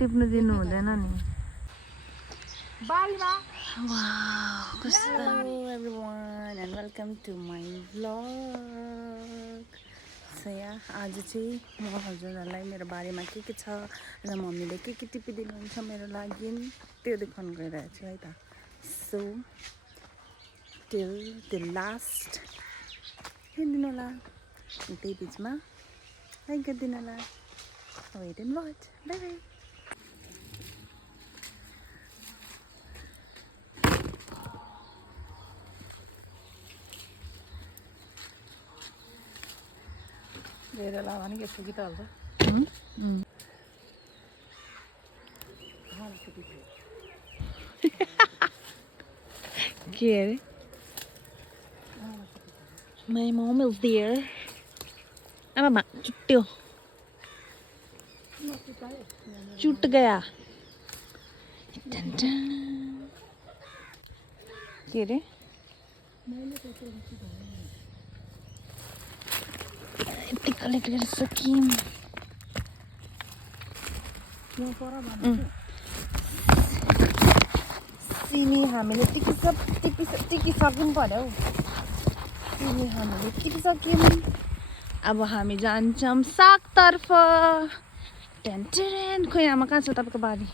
टिप्नु दिनु हुँदैन नि बारीमा वाउ कस्तो everyone and welcome to my vlog so आज चाहिँ म हजुरहरूलाई मेरो बारीमा के छ र मम्मीले के टिपिदिनुहुन्छ मेरो लागि त्यो देखाउनु गइरहेको छु है त सो टिल द लास्ट हेरिदिनु होला त्यही बिचमा लाइक गरिदिनु होला wait and watch bye bye धेरै लावा नि के सुकी त हाल्छ के अरे My mom is there. आमा चुट्यो चुट गया के अरे यति कलेक्ट गरिसक्यौँ सिमी हामीले टिकिसक्यौँ पर्यो सिमी हामीले टिकिसक्यौँ अब हामी जान्छौँ सागतर्फ टेन्टेरेन खोइ आमा कहाँ छ तपाईँको बारी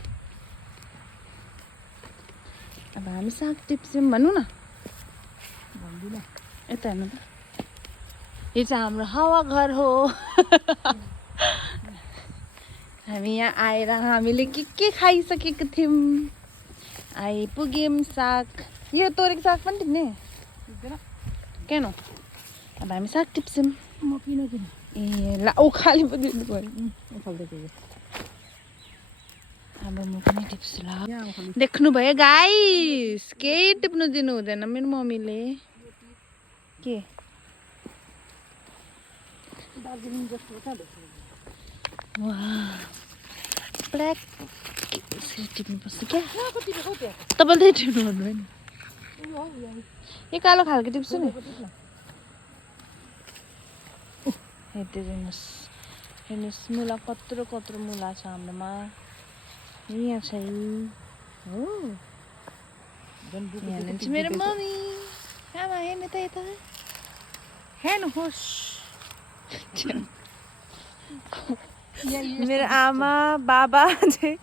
अब हामी साग टिप्छौँ भन्नु न भन्दिनँ यता हेर्नु त यो चाहिँ हाम्रो हावा घर हो हामी यहाँ आएर हामीले के खाइसकेको थियौँ आइपुग्यौँ साग यो तोरीको साग पनि टिप्ने किन अब हामी साग टिप्छौँ म किन ए ला उखाली पो दिनु पऱ्यो उखाल्दै अब म पनि टिप्छु ल देख्नुभयो गाइस केही टिप्नु दिनु हुँदैन मेरो मम्मीले के दार्जिलिङ जस्तो कहाँ देख्छु ब्ल्याक टिप्नुपर्छ क्या तपाईँले त्यही टिप्नु हुँदैन यो कालो खालको टिप्छु नि हेर्नुहोस् मुला कत्रो मुला छ हाम्रोमा यहाँ छ हो यहाँ चाहिँ मेरो मम्मी आमा हेर्नु त यता हेर्नुहोस् मेरो आमा बाबा चाहिँ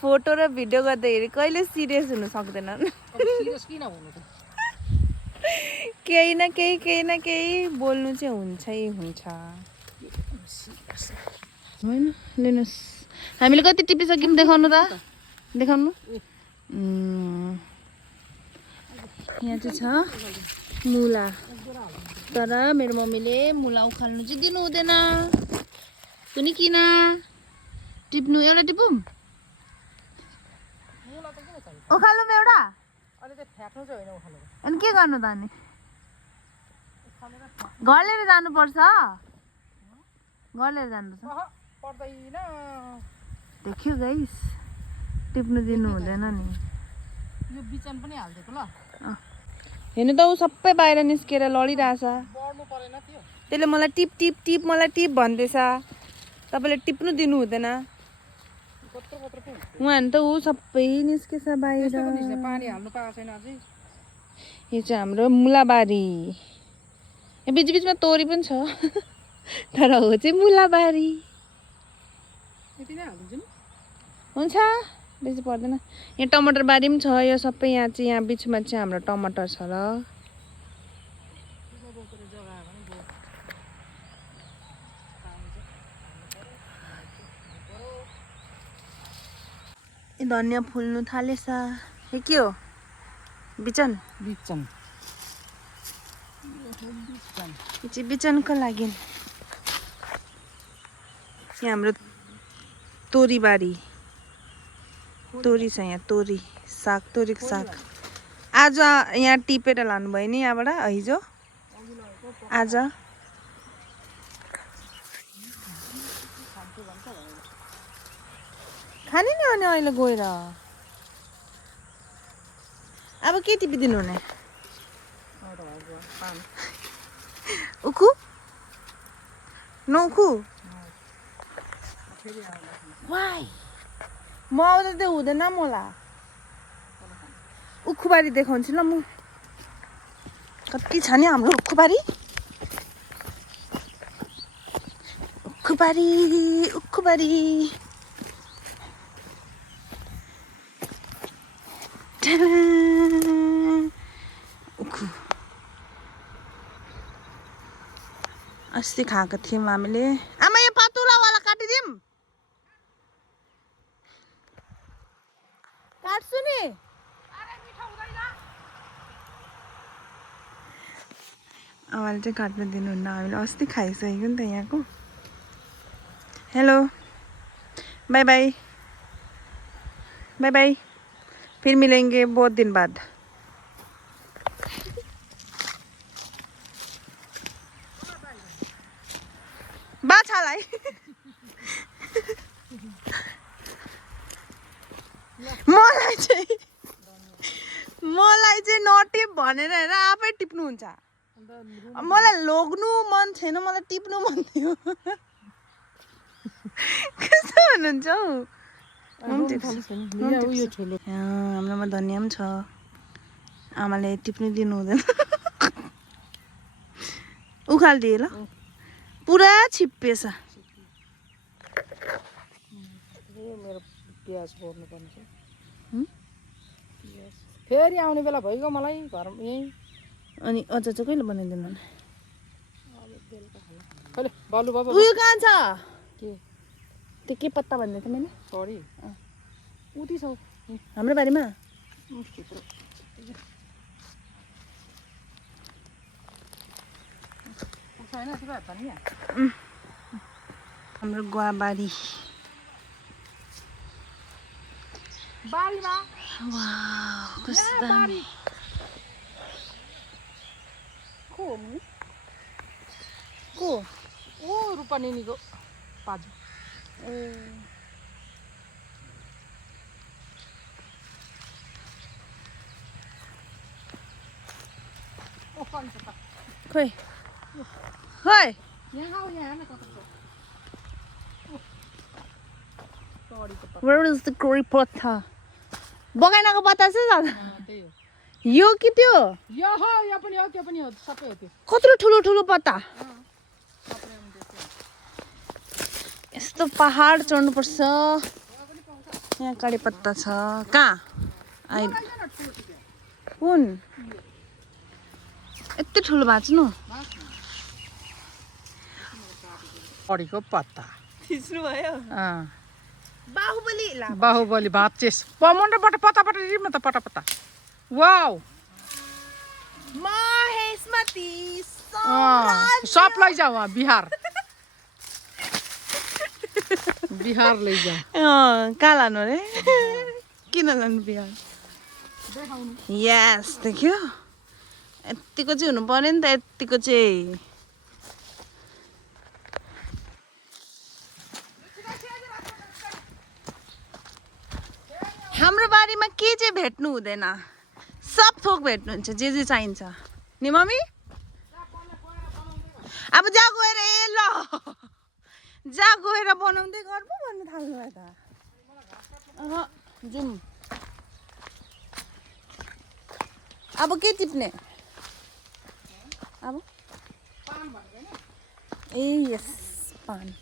फोटो र भिडियो गर्दाखेरि कहिले सिरियस हुनु सक्दैनन् केही न केही बोल्नु चाहिँ हुन्छ होइन लिनुहोस् हामीले कति टिपिसक्यौँ देखाउनु त देखाउनु यहाँ चाहिँ छ मुला तर मेरो मम्मीले मुला उखाल्नु चाहिँ दिनु हुँदैन कुनै किन टिप्नु एउटा टिपौँ उखाल्नु एउटा अनि के गर्नु त अनि घर लिएर जानुपर्छ घर लिएर जानुपर्छ देख्यो गाइस टिप्नु दिनु हुँदैन नि यो बिचन पनि हाल्दिएको ल हेर्नु त ऊ सबै बाहिर निस्केर लडिरहेछ बढ्नु परेन थियो त्यसले मलाई टिप मलाई टिप भन्दैछ तपाईँले टिप्नु दिनु हुँदैन उहाँ त ऊ सबै निस्केछ बाहिर पानी हाल्नु पाएको छैन अझै यो चाहिँ हाम्रो मुलाबारी यो बिचमा तोरी पनि छ तर हो चाहिँ मुलाबारी यति नै हालिदिन्छु नि हुन्छ बेसी पर्दैन यहाँ टमाटर बारी पनि छ यो सबै यहाँ चाहिँ यहाँ बिचमा चाहिँ हाम्रो टमाटर छ र धनियाँ फुल्नु थालेछ यो के हो बिचन बिचन यो चाहिँ बिचनको लागि यहाँ हाम्रो तोरीबारी तोरी छ यहाँ तोरीको साग आज यहाँ टिपेर लानुभयो नि यहाँबाट हिजो आज खाने नि अनि अहिले गएर अब के टिपिदिनु हुने उखु नौखु वाइ म आउँदा त्यो हुँदैन मलाई उखुबारी देखाउँछु ल म कति छ नि हाम्रो उखुबारी उखुबारी उखुबारी उखु अस्ति खाएको थियौँ हामीले आमा यो पतुलावाला काटिदिउँ काट्छु नि आमाले चाहिँ काट्न दिनुहुन्न हामीले अस्ति खाइसकेको नि त यहाँको hello bye bye bye bye फिर मिलेंगे बहुत दिन बाद बाछालाई मलाई चाहिँ नटिप भनेर हेर आफै टिप्नुहुन्छ मलाई लोग्नु मन छैन मलाई टिप्नु मन थियो कस्तो हुनुहुन्छ हौ हाम्रोमा धनियाँ पनि छ आमाले टिप्नु दिनु हुँदैन उखालिदिए ल पुरा छिप्पिएछ मेरो प्याज गर्नुपर्ने छ फेरि आउने बेला भइगयो मलाई घर यहीँ अनि अचार चाहिँ कहिले बनाइदिनु कहिले बालु बाबा उयो कहाँ छ के त्यो के पत्ता भन्दै थिएँ मैले सरी उति छ हाम्रो बारीमा छैन तिम्रो हात पानी हाम्रो गुवाबारी बारीमा वाउ कस्तो दामी को को ओ रूपानिनीको पाजु खोइ खोइ Where is the curry पत्ता बगाइनाको पत्ता चाहिँ दादा यो कि त्यो यो हो यो पनि हो त्यो पनि हो सबै हो त्यो कत्रो ठुलो ठुलो पत्ता यस्तो पहाड चढ्नुपर्छ यहाँ कडी पत्ता छ कहाँ कुन यति ठुलो भाँच्नु कडीको पत्ता थिच्नु भयो बाहुबली बाहुबली भाँचेस पमन्डबाट पत्ताबाट रिम त पत्ता पत्ता वाउ महेशमती सब लैजाऊ बिहार बिहार लैजा कहाँ लानु अरे किन लानु बिहार यस देख्यो यतिको चाहिँ हुनु पर्यो नि त यतिको चाहिँ हाम्रो बारीमा के चाहिँ भेट्नु हुँदैन सब थोक भेट्नुहुन्छ जे चाहिन्छ नि मम्मी अब जा गएर ल जा गएर बनाउँदै गर पो भन्नु थाल्नु भयो त जाउँ अब के टिप्ने अब ए यस पान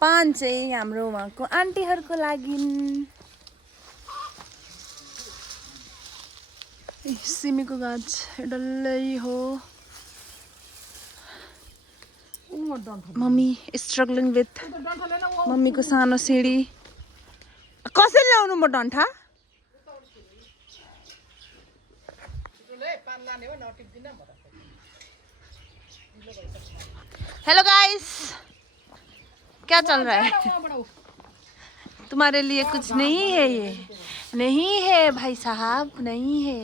पान चाहिँ हाम्रो उहाँको आन्टीहरूको लागि सिमीको गाछ डल्लै हो मम्मी स्ट्रगलिङ विथ मम्मीको सानो सिँढी कसरी ल्याउनु म डन्ठा हेलो गाइस क्या चल रहा है तुम्हारे लिए कुछ नहीं है ये नहीं है भाई साहब नहीं है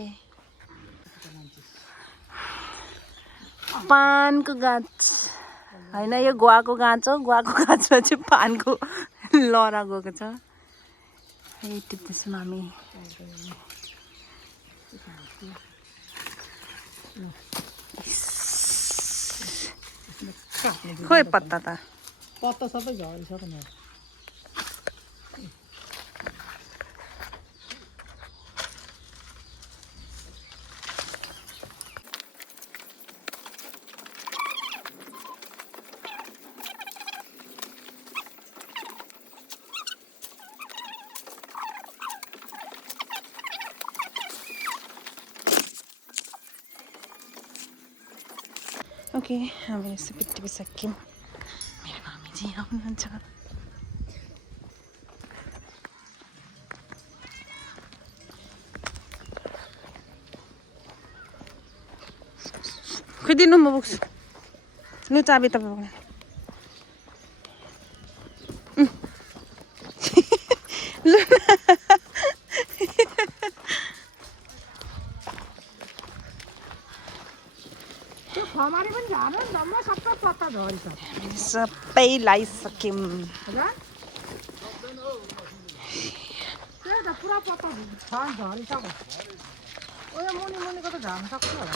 पानको गाछ होइन यो गुवाको गाछ हो गुवाको गाछमा चाहिँ पानको लहरा गएको छ है टिप्दैछु मामी खोइ पत्ता त पत्ता सबै झरिसक्यो। ओके हामी यसो पिटिसक्यौँ। मेरो मम्मीजी आउनुहुन्छ। खोइ दिनु म बोक्छु। लु चाबी त बोक्नु। लु त्यो खमारी पनि झार्नु नि त, म सबै पत्ता झरिसक्यो। हामीले सबै लगाइसक्यौँ। त्यही त पुरा पत्ता झरिसक्यो। मुनि मुनिको त झार्नु सक्छ होला।